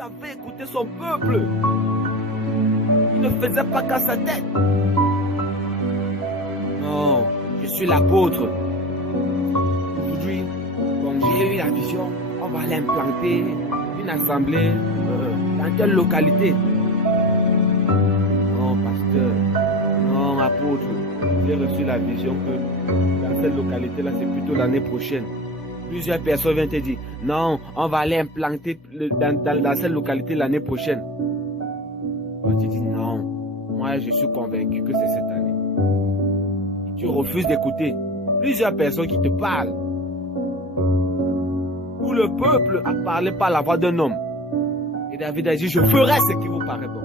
savait écouter son peuple. Il ne faisait pas qu'à sa tête. Non, je suis l'apôtre. Aujourd'hui, bon, j'ai eu la vision. On va aller implanter une assemblée dans telle localité. Non, pasteur. Non, apôtre. J'ai reçu la vision que dans cette localité-là, c'est plutôt l'année prochaine. Plusieurs personnes viennent te dire, non, on va aller implanter dans cette localité l'année prochaine. Moi, tu dis, non, moi je suis convaincu que c'est cette année. Et tu refuses d'écouter plusieurs personnes qui te parlent. Où le peuple a parlé par la voix d'un homme. Et David a dit, je ferai ce qui vous paraît bon.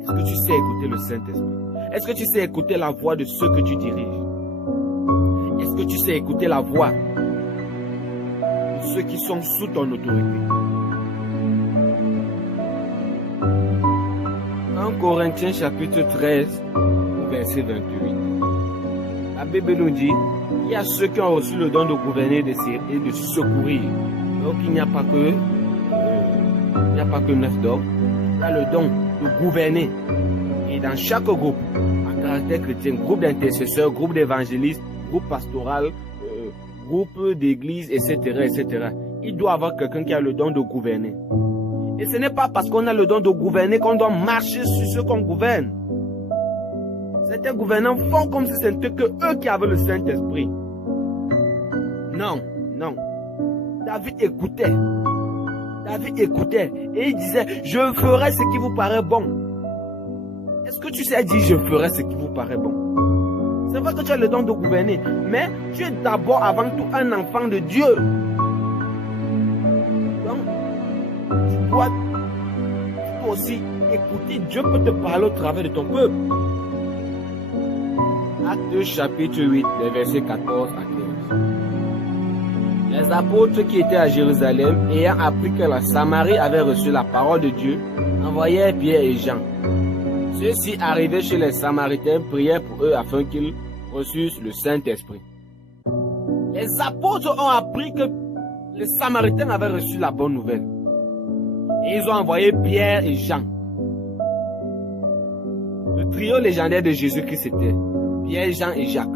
Est-ce que tu sais écouter le Saint-Esprit? Est-ce que tu sais écouter la voix de ceux que tu diriges? Est-ce que tu sais écouter la voix de ceux qui sont sous ton autorité? 1 Corinthiens chapitre 13, verset 28. La Bible nous dit, il y a ceux qui ont reçu le don de gouverner et de secourir. Donc il n'y a pas que 9 dons, il y a le don de gouverner. Et dans chaque groupe, à caractère chrétien, groupe d'intercesseurs, groupe d'évangélistes, groupe pastoral, groupe d'église, etc., etc. Il doit y avoir quelqu'un qui a le don de gouverner. Et ce n'est pas parce qu'on a le don de gouverner qu'on doit marcher sur ce qu'on gouverne. Certains gouvernants font comme si c'était que eux qui avaient le Saint-Esprit. Non, non. David écoutait. Et il disait, je ferai ce qui vous paraît bon. Est-ce que tu sais dire, je ferai ce qui vous paraît bon? C'est vrai que tu as le don de gouverner, mais tu es d'abord avant tout un enfant de Dieu. Donc, tu dois aussi écouter. Dieu peut te parler au travers de ton peuple. Actes chapitre 8, les versets 14 à 15. Les apôtres qui étaient à Jérusalem, ayant appris que la Samarie avait reçu la parole de Dieu, envoyèrent Pierre et Jean. Ceux-ci, arrivés chez les Samaritains, prièrent pour eux afin qu'ils reçussent le Saint-Esprit. Les apôtres ont appris que les Samaritains avaient reçu la bonne nouvelle. Et ils ont envoyé Pierre et Jean. Le trio légendaire de Jésus-Christ était Pierre, Jean et Jacques.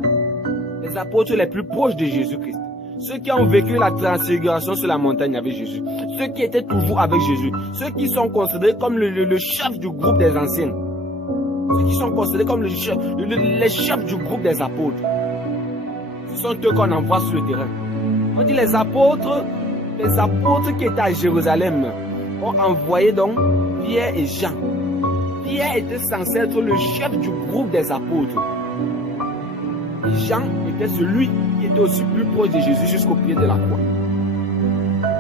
Les apôtres les plus proches de Jésus-Christ. Ceux qui ont vécu la transfiguration sur la montagne avec Jésus. Ceux qui étaient toujours avec Jésus. Ceux qui sont considérés comme le chef du groupe des anciens. Ceux qui sont considérés comme les chefs du groupe des apôtres. Ce sont eux qu'on envoie sur le terrain. On dit les apôtres qui étaient à Jérusalem ont envoyé donc Pierre et Jean. Pierre était censé être le chef du groupe des apôtres. Et Jean était celui qui était aussi plus proche de Jésus jusqu'au pied de la croix.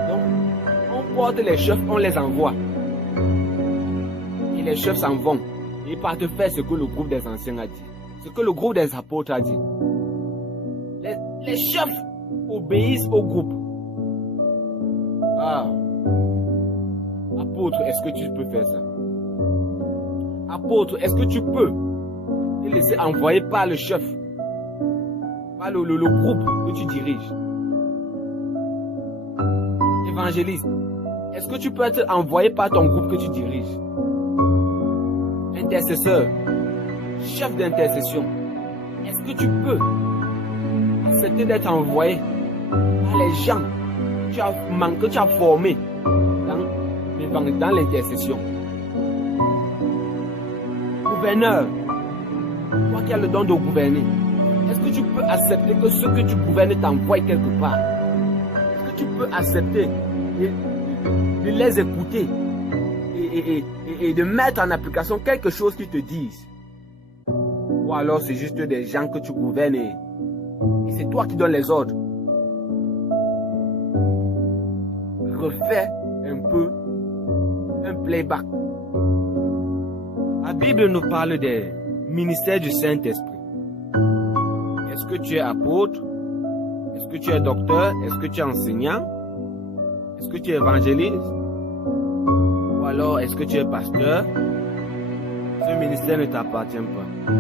Donc, on porte les chefs, on les envoie. Et les chefs s'en vont. Et partent faire ce que le groupe des anciens a dit. Ce que le groupe des apôtres a dit. Les chefs obéissent au groupe. Ah. Apôtre, est-ce que tu peux faire ça? Apôtre, est-ce que tu peux te laisser envoyer par le chef? Par le groupe que tu diriges? Évangéliste, est-ce que tu peux être envoyé par ton groupe que tu diriges? Intercesseur, chef d'intercession, est-ce que tu peux accepter d'être envoyé par les gens que tu as formés dans l'intercession? Gouverneur, toi qui as le don de gouverner, est-ce que tu peux accepter que ceux que tu gouvernes t'envoient quelque part? Est-ce que tu peux accepter de les écouter et de mettre en application quelque chose qu'ils te disent? Ou alors c'est juste des gens que tu gouvernes et c'est toi qui donnes les ordres? Refais un peu un playback. La Bible nous parle des ministères du Saint-Esprit. Est-ce que tu es apôtre? Est-ce que tu es docteur? Est-ce que tu es enseignant? Est-ce que tu es évangéliste? Ou alors est-ce que tu es pasteur? Ce ministère ne t'appartient pas.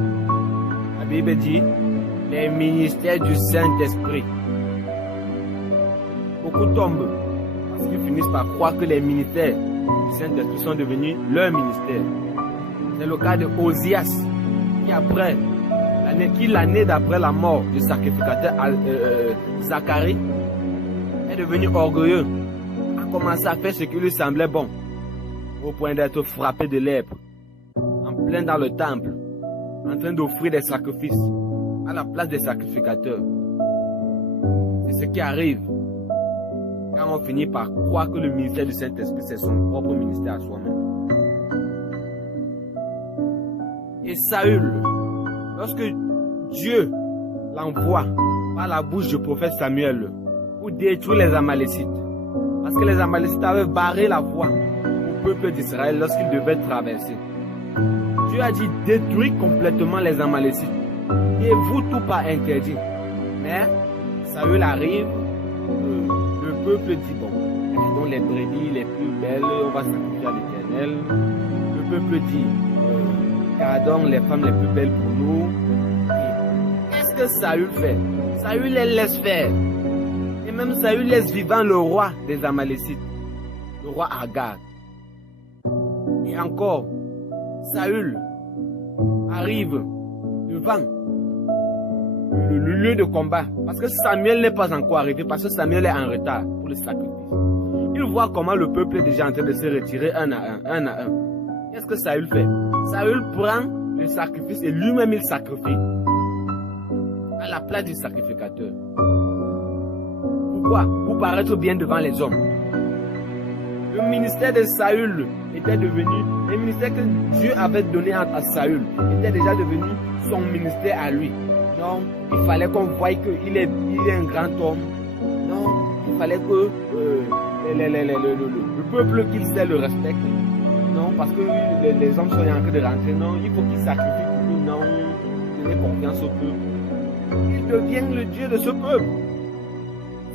La Bible dit les ministères du Saint-Esprit. Beaucoup tombent qu'ils finissent par croire que les ministères du Saint-Esprit sont devenus leur ministère. C'est le cas de Osias, qui l'année d'après la mort du sacrificateur Zacharie, est devenu orgueilleux, a commencé à faire ce qui lui semblait bon, au point d'être frappé de lèpre, en plein dans le temple, en train d'offrir des sacrifices à la place des sacrificateurs. C'est ce qui arrive quand on finit par croire que le ministère du Saint-Esprit, c'est son propre ministère à soi-même. Et Saül, lorsque Dieu l'envoie par la bouche du prophète Samuel pour détruire les Amalécites, parce que les Amalécites avaient barré la voie au peuple d'Israël lorsqu'ils devaient traverser. Dieu a dit détruire complètement les Amalécites et vous tout par interdit. Mais Saül arrive, le peuple dit bon, regardons les brebis les plus belles, on va sacrifier à l'Éternel. Le peuple dit gardons les femmes les plus belles pour nous. Qu'est-ce que Saül fait? Saül les laisse faire. Et même Saül laisse vivant le roi des Amalécites, le roi Agag. Et encore, Saül arrive devant le lieu de combat. Parce que Samuel n'est pas encore arrivé, parce que Samuel est en retard pour le sacrifice. Il voit comment le peuple est déjà en train de se retirer un à un. Qu'est-ce que Saül fait? Saül prend le sacrifice et lui-même il sacrifie à la place du sacrificateur. Pourquoi? Pour paraître bien devant les hommes. Le ministère de Saül était devenu, le ministère que Dieu avait donné à Saül était déjà devenu son ministère à lui. Non, il fallait qu'on voie qu'il est un grand homme. Non, il fallait que le peuple qu'il sait le respecte. Non, parce que les hommes sont en train de rentrer. Non, il faut qu'il sacrifie pour nous. Non, donner confiance au peuple. Il devient le Dieu de ce peuple.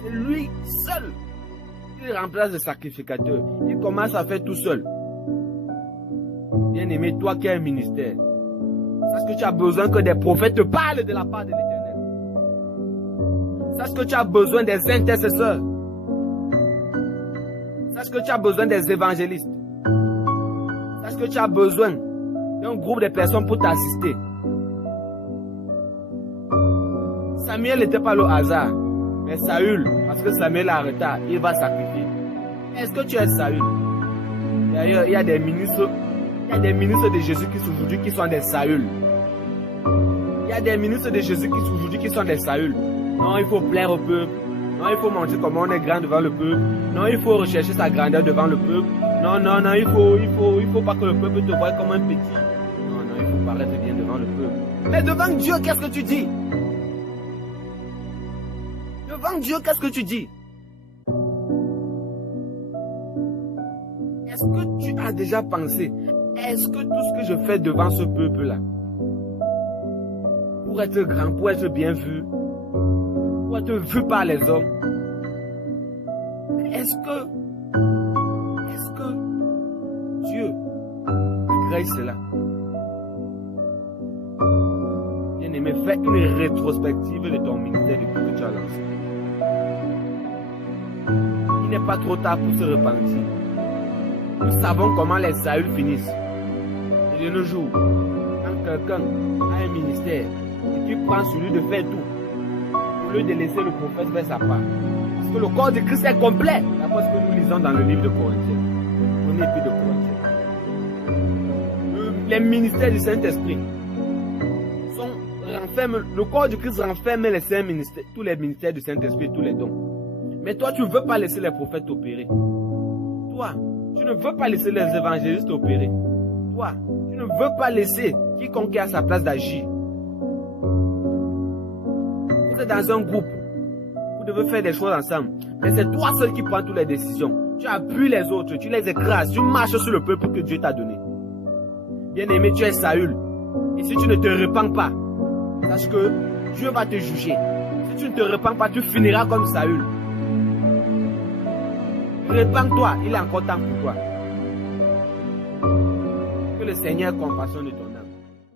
C'est lui seul. Il remplace le sacrificateur. Il commence à faire tout seul. Bien-aimé, toi qui as un ministère, sache que tu as besoin que des prophètes te parlent de la part de l'Éternel. Sache que tu as besoin des intercesseurs. Sache que tu as besoin des évangélistes. Sache que tu as besoin d'un groupe de personnes pour t'assister. Samuel n'était pas le hasard, mais Saül, parce que Samuel a retard, il va sacrifier. Est-ce que tu es Saül? D'ailleurs, il y a des ministres de Jésus-Christ aujourd'hui qui sont des Saül. Il y a des ministres de Jésus-Christ aujourd'hui qui sont des Saül. Non, il faut plaire au peuple. Non, il faut montrer comment on est grand devant le peuple. Non, il faut rechercher sa grandeur devant le peuple. Non, il faut pas que le peuple te voie comme un petit. Non, il faut paraître bien devant le peuple. Mais devant Dieu, qu'est-ce que tu dis? Devant Dieu, qu'est-ce que tu dis? Est-ce que tu as déjà pensé? Est-ce que tout ce que je fais devant ce peuple-là, pour être grand, pour être bien vu, pour être vu par les hommes, est-ce que Dieu agrée cela? Bien-aimé, fais une rétrospective de ton ministère depuis que tu as lancé. Il n'est pas trop tard pour se repentir. Nous savons comment les Saül finissent. Et de nos jours, quand quelqu'un a un ministère et qu'il prend celui de faire tout, au lieu de laisser le prophète faire sa part. Parce que le corps de Christ est complet. D'après ce que nous lisons dans le livre de Corinthiens. On est plus de Corinthiens. Les ministères du Saint-Esprit renferment, le corps de Christ renferme les 5 ministères, tous les ministères du Saint-Esprit, tous les dons. Mais toi, tu ne veux pas laisser les prophètes opérer. Toi, tu ne veux pas laisser les évangélistes opérer. Toi, tu ne veux pas laisser quiconque est à sa place d'agir. Vous êtes dans un groupe. Vous devez faire des choses ensemble. Mais c'est toi seul qui prends toutes les décisions. Tu appuies les autres, tu les écrases, tu marches sur le peuple que Dieu t'a donné. Bien-aimé, tu es Saül. Et si tu ne te repens pas, sache que Dieu va te juger. Si tu ne te repens pas, tu finiras comme Saül. Repens-toi, il est encore temps pour toi. Que le Seigneur ait compassion de ton âme.